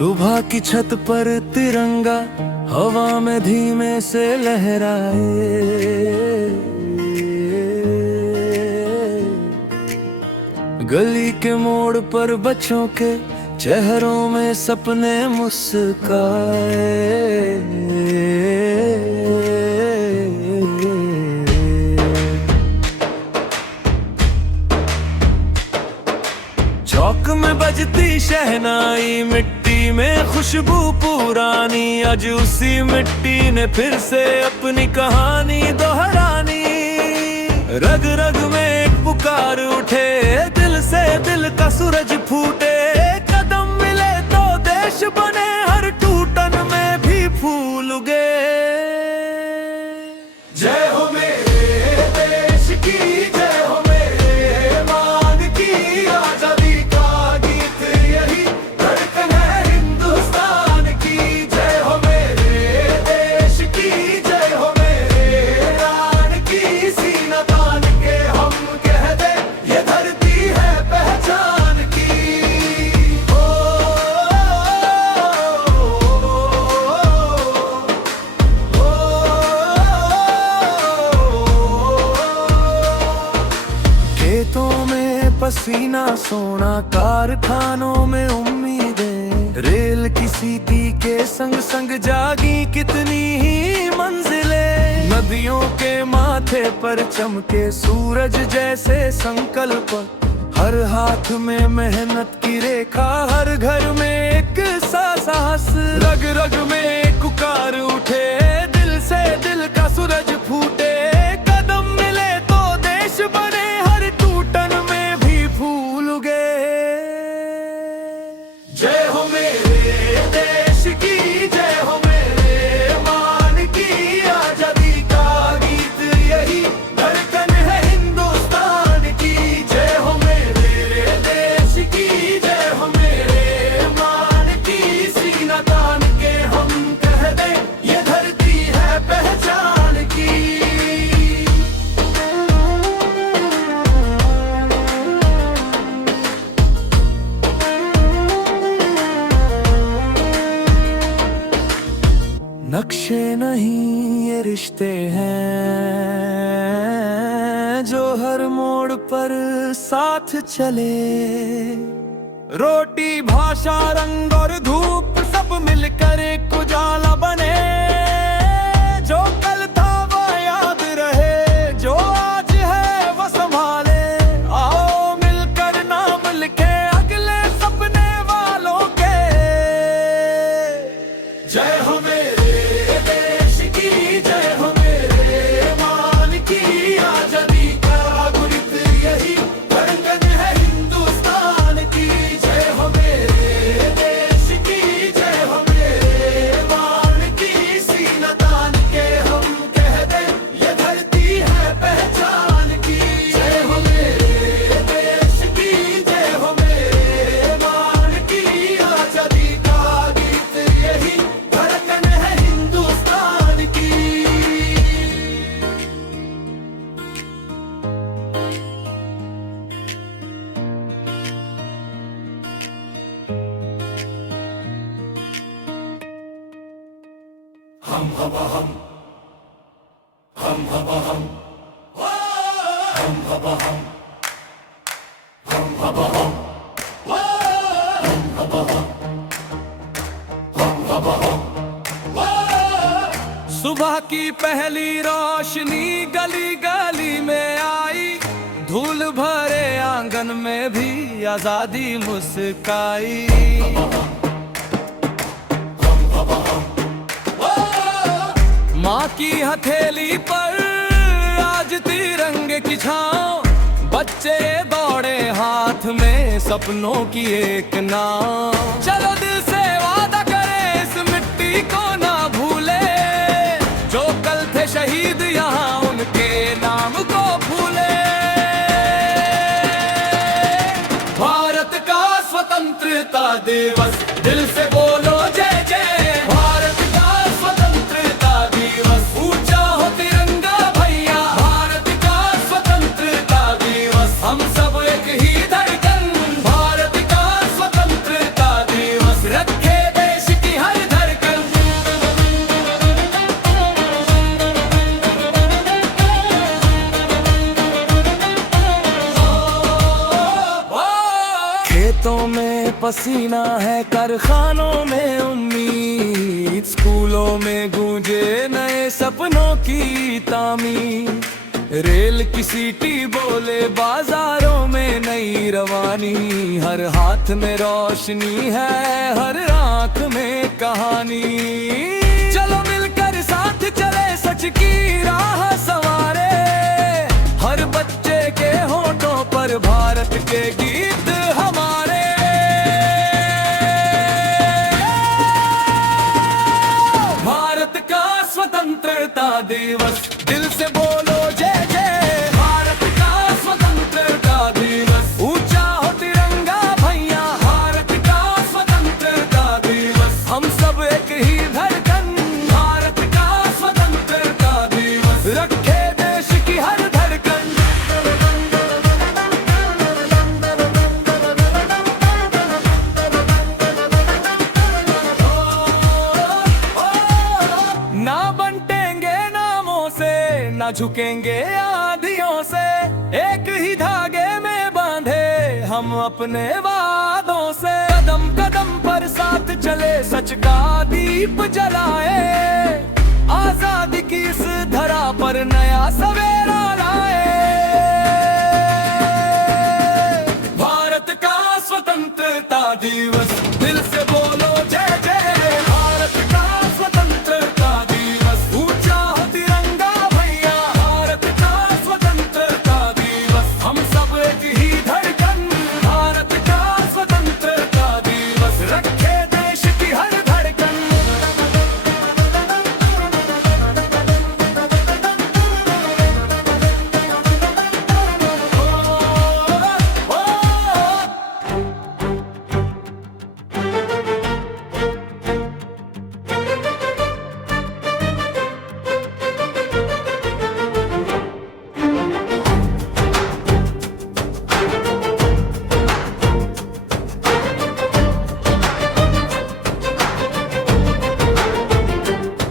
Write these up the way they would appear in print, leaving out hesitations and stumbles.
सुबह की छत पर तिरंगा हवा में धीमे से लहराए, गली के मोड़ पर बच्चों के चेहरों में सपने मुस्काए। चौक में बजती शहनाई, मिट्टी में खुशबू पुरानी, आज उसी मिट्टी ने फिर से अपनी कहानी दोहरानी। रग रग में एक पुकार उठे, दिल से दिल का सूरज फूटे, कदम मिले तो देश बने, हर टूटन में भी फूल उगे। जय हो मेरे देश की, जय हो मेरे मान की, आजादी का गीत यही धड़कन है हिंदुस्तान की। जय हो मेरे देश की, जय हो मेरे प्राण की, सीना तान के हम कह दे ये धरती है पहचान की। खेतों में पसीना सोना, कारखानों में उम्मीदें, रेल की सीटी के संग संग जागी कितनी ही मंजिलें। नदियों के माथे पर चमके सूरज जैसे संकल्प, हर हाथ में मेहनत की रेखा, हर घर में एक सा साहस। रग रग में एक पुकार उठे, दिल से दिल का सूरज फूटे, कदम मिले तो देश बने, हर टूटन में भी फूल उगे। जय हो मेरे देश की, जय हो मेरे मान की, आजादी का गीत यही धड़कन है हिंदुस्तान की। जय हो मेरे देश की, जय हो मेरे मान की, सीना तान के हम कह दे ये धरती है पहचान की। नक्शे नहीं ये रिश्ते हैं, जो हर मोड़ पर साथ चले। रोटी भाषा रंग और धूप सब मिलकर एक उजाला बने, जो कल था वो याद रहे, जो आज है वो संभाले। आओ मिलकर नाम लिखे अगले सपने वालों के। जय हो मेरे देश की, जय हो मेरे मान की, आजादी का गुरित यही धड़कन है हिंदुस्तान की। जय हो मेरे देश की, जय हो मेरे मान की, सीना तान के हम कह दे ये धरती है पहचान की। जय हो मेरे देश की, जय हो मेरे मान की, आजादी का गीत यही धड़कन है हिंदुस्तान की। हम हवा हम हवा हम हवा हम हवा हम हवा हम। सुबह की पहली रोशनी गली गली में आई, धूल भरे आंगन में भी आजादी मुस्काई। माँ की हथेली पर आज तिरंगे की छाँव, बच्चे दौड़े हाथ में सपनों की एक नाव। चलो दिल से वादा करें इस मिट्टी को ना भूले, जो कल थे शहीद यहाँ उनके नाम को भूले। भारत का स्वतंत्रता दिवस, दिल से बोलो जय जय। भारत का स्वतंत्रता दिवस, ऊंचा हो तिरंगा भैया। भारत का स्वतंत्रता दिवस, हम सब एक ही धड़कन। भारत का स्वतंत्रता दिवस, रखे में पसीना है, कारखानों में उम्मीद, स्कूलों में गूंजे नए सपनों की तामीर। रेल की सीटी बोले बाजारों में नई रवानी, हर हाथ में रोशनी है, हर आंख में कहानी। चलो मिलकर साथ चले, सच की राह संवारे, हर बच्चे के होठों पर भारत के गीत हमारे। भारत का स्वतंत्रता दिवस, दिल से बोलो जय जय। भारत का स्वतंत्रता दिवस, ऊंचा हो तिरंगा भैया, भारत का स्वतंत्रता दिवस, हम सब एक ही धड़कन। भारत का स्वतंत्रता दिवस, रखे देश की हर धड़कन। ना बंटेंगे नामों से, ना झुकेंगे आधियों से, एक ही धागे में बांधे हम अपने वादों से। कदम कदम पर साथ चले, सच का दीप जलाए, आजादी की इस धरा पर नया सवेरा लाए। भारत का स्वतंत्रता दिवस, दिल से बोलो जय जय। भारत का स्वतंत्रता दिवस, ऊंचा हो तिरंगा भैया, भारत का स्वतंत्रता दिवस, हम सब एक ही धड़कन। भारत का स्वतंत्रता दिवस, रखे देश की हर धड़कन।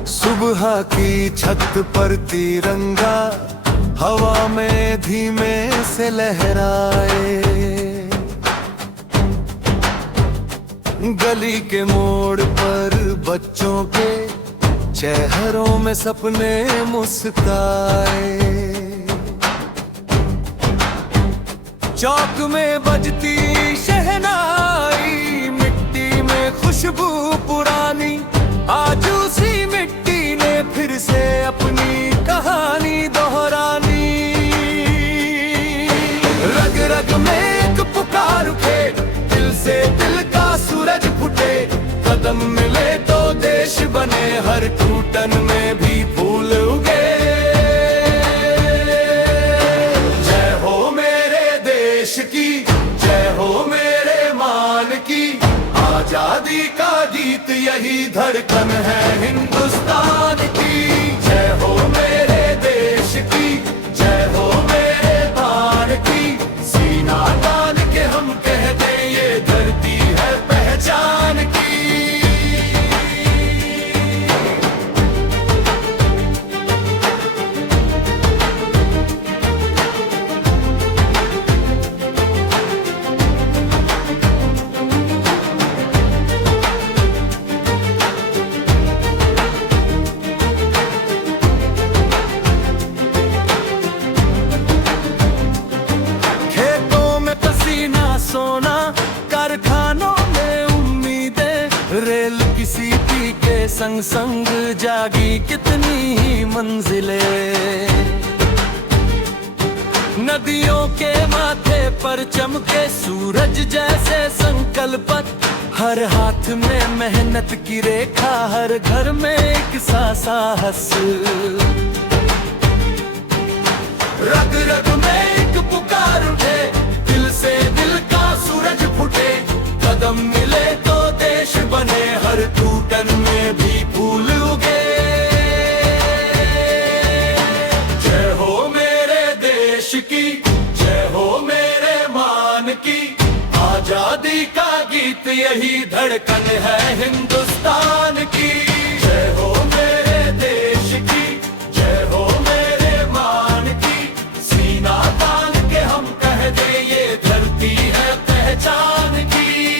सुबह की छत पर तिरंगा हवा में धीमे से लहराए, गली के मोड़ पर बच्चों के चेहरों में सपने मुस्काए। चौक में बजती शहनाई, मिट्टी में खुशबू पुरानी, आज उसी मिट्टी ने फिर से अपनी कहानी दोहरानी। रग रग में एक पुकार उठे, दिल से दिल का सूरज फूटे, कदम मिले तो देश बने, हर टूटन में भी फूल उगे। जय हो मेरे देश की, जय हो मेरे मान की, आजादी का गीत यही धड़कन है हिंदुस्तान की। जय हो मेरे देश की, जय हो मेरे तान की, सीना तान के हम कहते ये धरती है पहचान की। सोना, कारखानों में उम्मीदें, रेल की सीटी के संग संग जागी कितनी ही मंजिलें। नदियों के माथे पर चमके सूरज जैसे संकल्प, हर हाथ में मेहनत की रेखा, हर घर में एक सा साहस। रग रग में एक पुकार उठे, दिल से दिल का सूरज फूटे, कदम मिले तो देश बने, हर टूटन में भी फूल उगे। जय हो मेरे देश की, जय हो मेरे मान की, आजादी का गीत यही धड़कन है हिंदुस्तान की। जय हो मेरे देश की, जय हो मेरे मान की, सीना तान के हम कह दे ये धरती है पहचान की।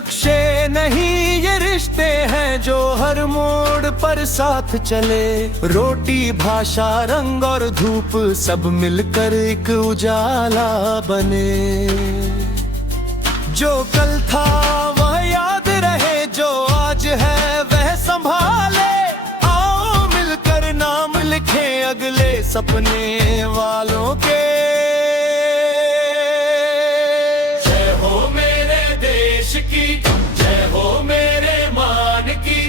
नक्शे नहीं ये रिश्ते हैं जो हर मोड़ पर साथ चले। रोटी भाषा रंग और धूप सब मिलकर एक उजाला बने। जो कल था वह याद रहे, जो आज है वह संभाले। आओ मिलकर नाम लिखें अगले सपने वालों के। जय हो मेरे देश की, जय हो मेरे मान की।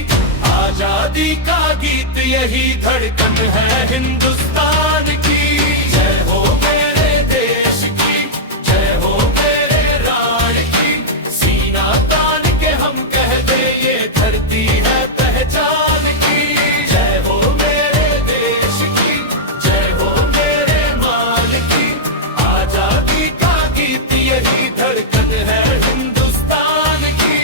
आजादी का गीत यही धड़कन है हिंदुस्तान की। जय हो मेरे देश की, जय हो मेरे राण की। सीना तान के हम कह दे ये धरती है पहचान की। जय हो मेरे देश की, जय हो मेरे मान की। आजादी का गीत यही धड़कन है हिंदुस्तान की।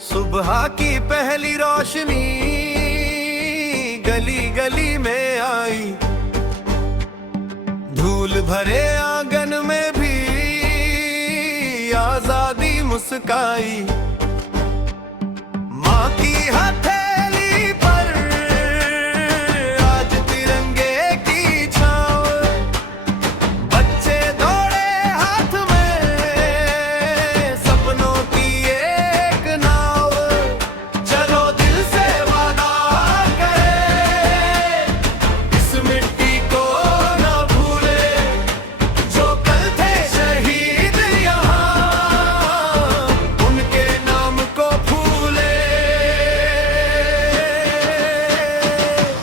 सुबह की पहली रोशनी गली गली में आई। धूल भरे आंगन में भी आजादी मुस्काई। माँ की हथेली पर आज तिरंगे की छाव। बच्चे दौड़े हाथ में सपनों की एक नाव। चलो दिल से वादा करें, इस मिट्टी को न भूले। जो कल थे शहीद यहाँ, उनके नाम को फूले।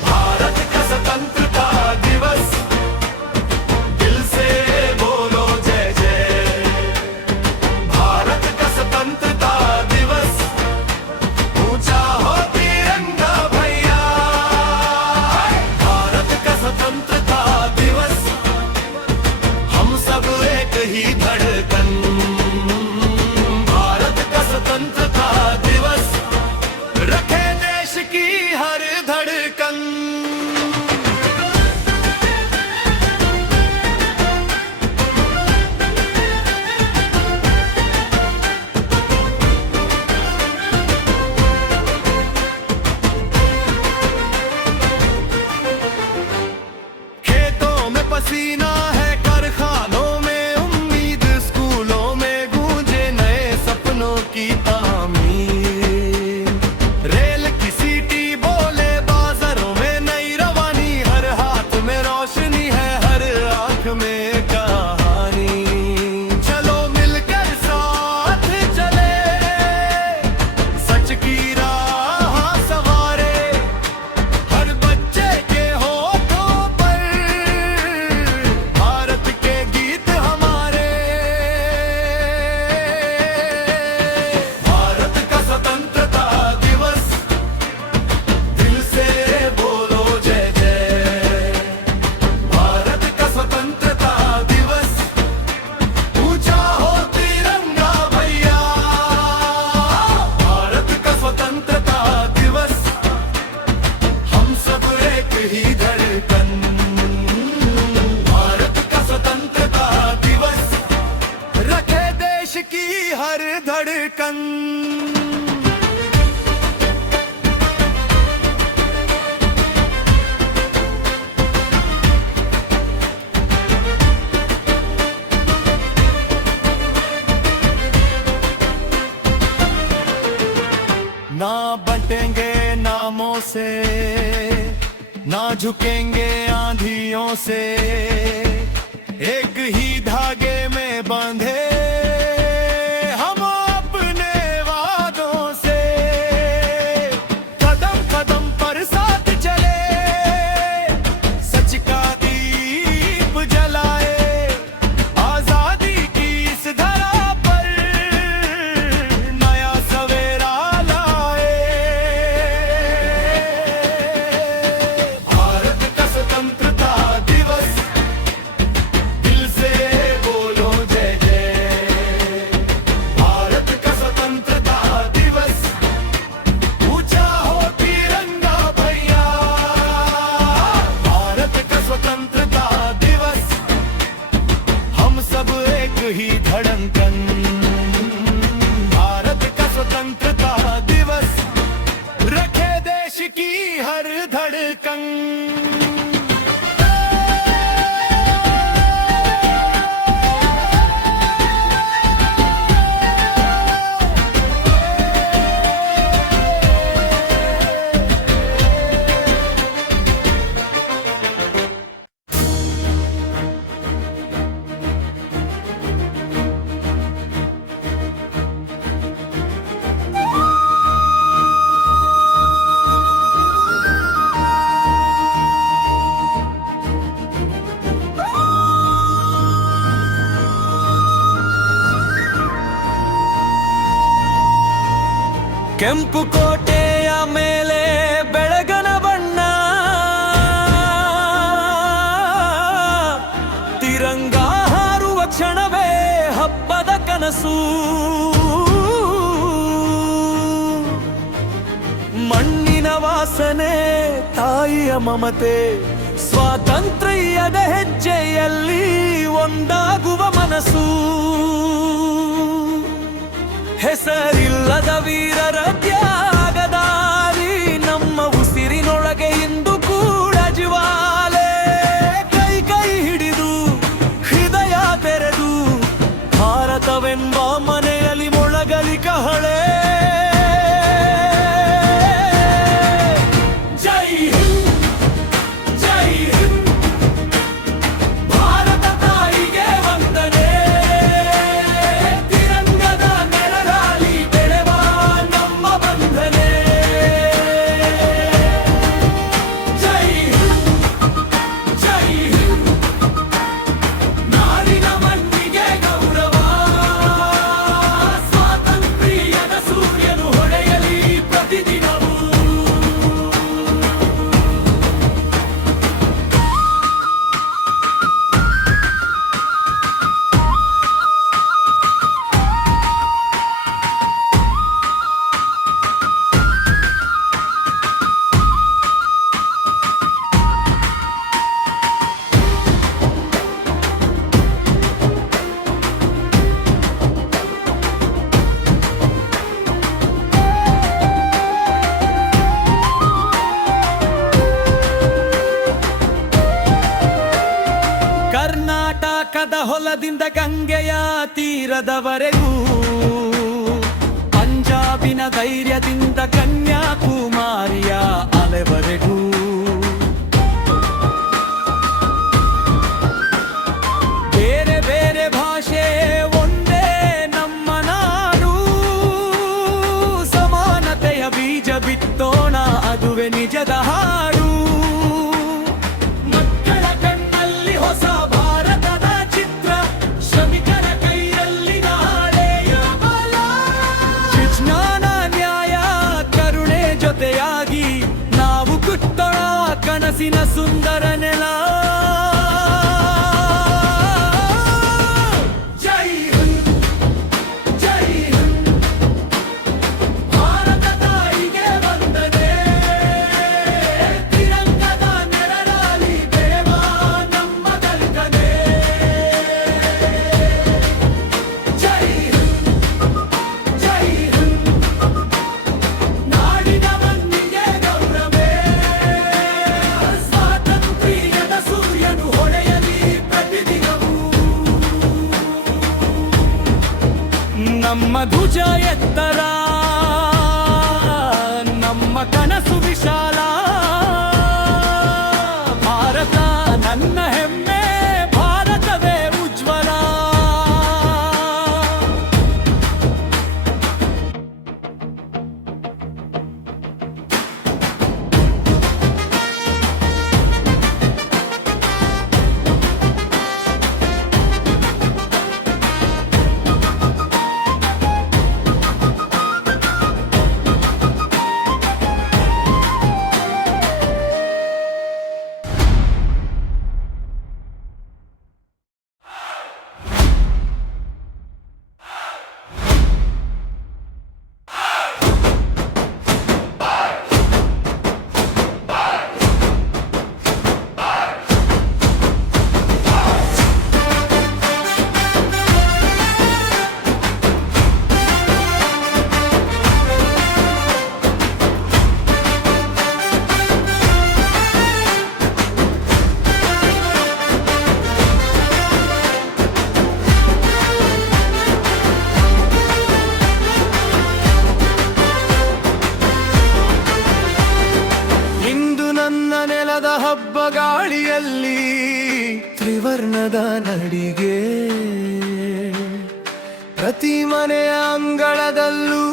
भारत का स्वतंत्रता दिवस, दिल से बोलो जय जय। भारत का स्वतंत्रता दिवस, ऊंचा हो तिरंगा भैया। भारत का स्वतंत्रता दिवस, हम सब एक ही धड़कन। भारत का स्वतंत्रता दिवस, रखे देश की हर धड़कन। खेतों में पसीना है, कारखानों में उम्मीद, स्कूलों में गूंजे नए सपनों की तामीर। रेल की सीटी बोले बाजारों में नई रवानी। हर हाथ में रोशनी है, हर आंख में कहानी। चलो मिलकर साथ चले, सच की राह सवारे। हर बच्चे के होठों पर भारत के गीत हमारे। भारत का स्वतंत्रता दिवस, दिल से बोलो जय जय। भारत का स्वतंत्रता दिवस, ऊंचा हो तिरंगा भैया। भारत का स्वतंत्रता दिवस, हम सब एक ही धड़कन। भारत का स्वतंत्रता दिवस, रखे देश की हर धड़कन। ना बंटेंगे नामों से, ना झुकेंगे आंधियों से। एक ही धागे में बंधे हम अपने वादों से। कदम कदम पर साथ चले, सच का दीप जलाए। आजादी की इस धरा पर नया सवेरा लाए। धड़कन। ಕೆಂಪು ಕೋಟೆಯ ಮೇಲೆ ಬೆಳಗನ ಬಣ್ಣ, ತಿರಂಗ ಹಾರುವ ಕ್ಷಣವೇ ಹಬ್ಬದ ಕನಸು. ಮಣ್ಣಿನ ವಾಸನೆ, ತಾಯಿಯ ಮಮತೆ, ಸ್ವಾತಂತ್ರ್ಯದ ಹೆಜ್ಜೆಯಲ್ಲಿ ಒಂದಾಗುವ ಮನಸ್ಸು. ಹೆಸರಿಲ್ಲದ ವೀರರ ತ್ಯಾಗದಾರಿ ನಮ್ಮ ಉಸಿರಿನೊಳಗೆ ಇಂದು ಕೂಡ ಜ್ವಾಲೆ. ಕೈ ಕೈ ಹಿಡಿದು ಹೃದಯ ತೆರೆದು ಭಾರತವೆಂಬ ಮನೆಯಲ್ಲಿ ಮೊಳಗಲಿ ಕಹಳೆ. ಜೈ ಹಿಂದ್, ಜೈ ಹಿಂದ್, ಭಾರತ ತಾಯಿಗೆ ವಂದನೆ. ಕರ್ನಾಟಕದ ಹೊಲದಿಂದ ಗಂಗೆಯ ತೀರದವರೆಗೂ, ಪಂಜಾಬಿನ ಧೈರ್ಯದಿಂದ ಕನ್ಯಾಕುಮಾರಿಯ ಅಲೆವರೆಗೂ, ಬೇರೆ ಬೇರೆ ಭಾಷೆ ಒಂದೇ ನಮ್ಮ ನಾಡು. ಸಮಾನತೆಯ ಬೀಜ ಬಿತ್ತೋಣ, ಅದುವೆ ನಿಜದ ಹಾಡು. ಹೊಸ ಭಾರತದ ಚಿತ್ರ, ಶ್ರಮಿಕರ ಕೈಯಲ್ಲಿ ನಾಳೆಯ ಬಲ. ವಿಜ್ಞಾನ, ನ್ಯಾಯ, ಕರುಣೆ ಜೊತೆಯಾಗಿ ನಾವು ಕುಟ್ಟೋಣ ಕನಸಿನ ಸುಂದರ ನೆಲ. ಜೈ ಹಿಂದ್, ಜೈ ಹಿಂದ್, ಭಾರತ ತಾಯಿಗೆ ವಂದನೆ. ತಿರಂಗದ ನೆರಳಾಲಿ ದೇವ ನಮ್ಮ ಕಲ್ಕನೆ. ಜೈ ಹಿಂದ್, ಜೈ ಹಿಂದ್, ನಾಡಿನ ಮಣ್ಣಿಗೆ ಗೌರವೇ. ಸ್ವಾತಂತ್ರ್ಯದ ಸೂರ್ಯನು ಹೊಳೆಯಲಿ ಪ್ರತಿದಿನವೂ. ನಮ್ಮ ಧ್ವಜ ಎತ್ತರ, ನಮ್ಮ ಕನಸು ವಿಶಾಲ. ಭಾರತ ನನ್ನ ಹೆಮ್ಮೆ, ಭಾರತವೇ ಉಜ್ವಲ. ತ್ರಿವರ್ಣದ ಹಬ್ಬ ಗಾಳಿಯಲ್ಲಿ ತ್ರಿವರ್ಣದ ನಡಿಗೆ ಪ್ರತಿ ಮನೆಯ ಅಂಗಳದಲ್ಲೂ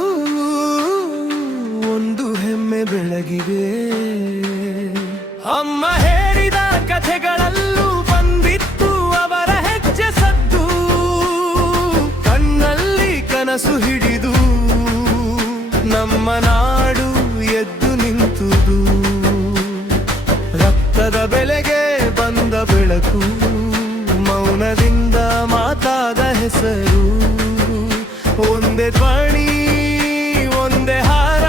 ಒಂದು ಹೆಮ್ಮೆ ಬೆಳಗಿದೆ ಅಮ್ಮ ಹೇಳಿದ ಕಥೆಗಳಲ್ಲೂ ಬಂದಿತ್ತು ಅವರ ಹೆಜ್ಜೆ ಸದ್ದು ಕಣ್ಣಲ್ಲಿ ಕನಸು ಹಿಡಿದು ನಮ್ಮ ನಾಡು ಎದ್ದು ನಿಂತುದು ರಕ್ತದ ಬೆಲೆಗೆ ಬಂದ ಬೆಳಕು ಮೌನದಿಂದ ಮಾತಾದ ಹೆಸರು ಒಂದೇ ಧ್ವನಿ ಒಂದೇ ಹಾರ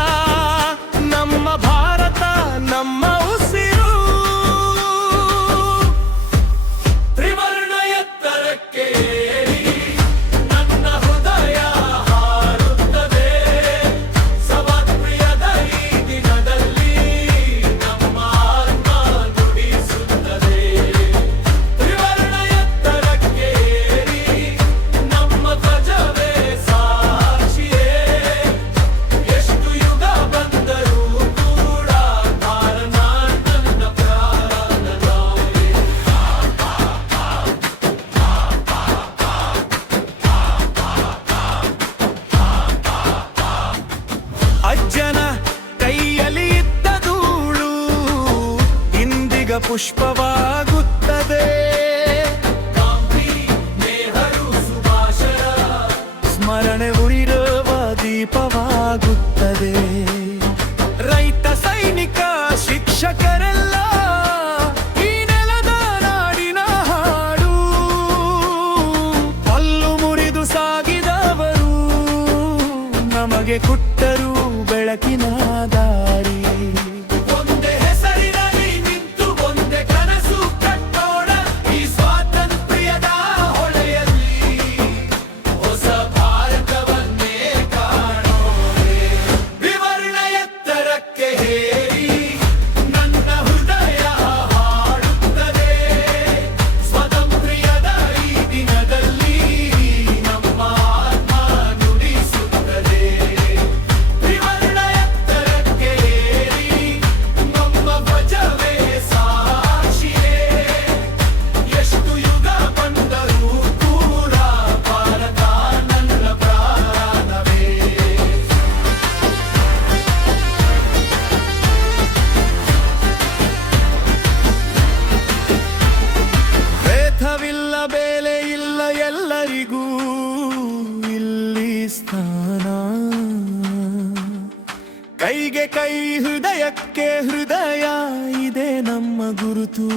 ನಮ್ಮ ಭಾರತ ನಮ್ಮ ಉಸಿರು ತ್ರಿವರ್ಣ ಎತ್ತರಕ್ಕೆ ಏರಿ ನನ್ನ ಹೃದಯ ಹಾರುತ್ತದೆ ಸವಾತ್ಪ್ರಿಯದ ಈ ದಿನದಲ್ಲಿ ನಮ್ಮ ಆತ್ಮ ನುಡಿಸುತ್ತದೆ ತ್ರಿವರ್ಣ ಎತ್ತರಕ್ಕೆ ಏರಿ ನಮ್ಮ ಧ್ವಜವೇ ಸಾಕ್ಷಿಯೇ ಎಷ್ಟು ಯುಗ ಬಂದರೂ ಕೂಡ ಭಾರತ ನನ್ನ ಪ್ರಾಣವೇ ಅಜ್ಜನ ಕೈಯಲ್ಲಿ ಇದ್ದ ಧೂಳು ಇಂದಿಗ ಪುಷ್ಪವಾಗುತ್ತದೆ ಗಾಂಧಿ ನೆಹರು ಸುಭಾಷರ ಸ್ಮರಣೆ ಉರಿರುವ ದೀಪವಾಗುತ್ತದೆ ರೈತ ಸೈನಿಕ ಶಿಕ್ಷಕರೆಲ್ಲ ಈ ನೆಲದ ನಾಡಿನ ಹಾಡು ಹಲ್ಲು ಮುರಿದು ಸಾಗಿದವರು ನಮಗೆ ಕೊಟ್ಟರು ಬೆಳಕಿನ ದಾರಿ ಒಂದೇ ಹೆಸರಿನಲ್ಲಿ ನಿಂತು ಒಂದೇ ಕನಸು ಕಟ್ಟೋಣ ಈ ಸ್ವಾತಂತ್ರ್ಯದ ಹೊಳೆಯಲ್ಲಿ ಹೊಸ ಭಾರತವನ್ನೇ ಕಾಣೋಣ ತ್ರಿವರ್ಣ ಎತ್ತರಕ್ಕೆ ಹೇರಿ ನನ್ನ ಹೃದಯ ಹಾಡುತ್ತದೆ ಸ್ವಾತಂತ್ರ್ಯದ ಈ ದಿನದಲ್ಲಿ ನಮ್ಮ ಆತ್ಮ ನುಡಿಸುತ್ತದೆ ತ್ರಿವರ್ಣ ಎತ್ತರಕ್ಕೆ ಏರಿ ನಮ್ಮ ಧ್ವಜವೇ ಸಾಕ್ಷಿಯೇ ಎಷ್ಟು ಯುಗ ಬಂದರೂ ಕೂಡ ಭಾರತ ನನ್ನ ಪ್ರಾಣವೇ ಭೇದವಿಲ್ಲ ಬೇಲೆ ಇಲ್ಲ ಎಲ್ಲರಿಗೂ ಇಲ್ಲಿ ಸ್ಥಾನ ಕೈಗೆ ಕೈ ಹೃದಯಕ್ಕೆ ಹೃದಯ ಇದೆ ನಮ್ಮ ಗುರುತು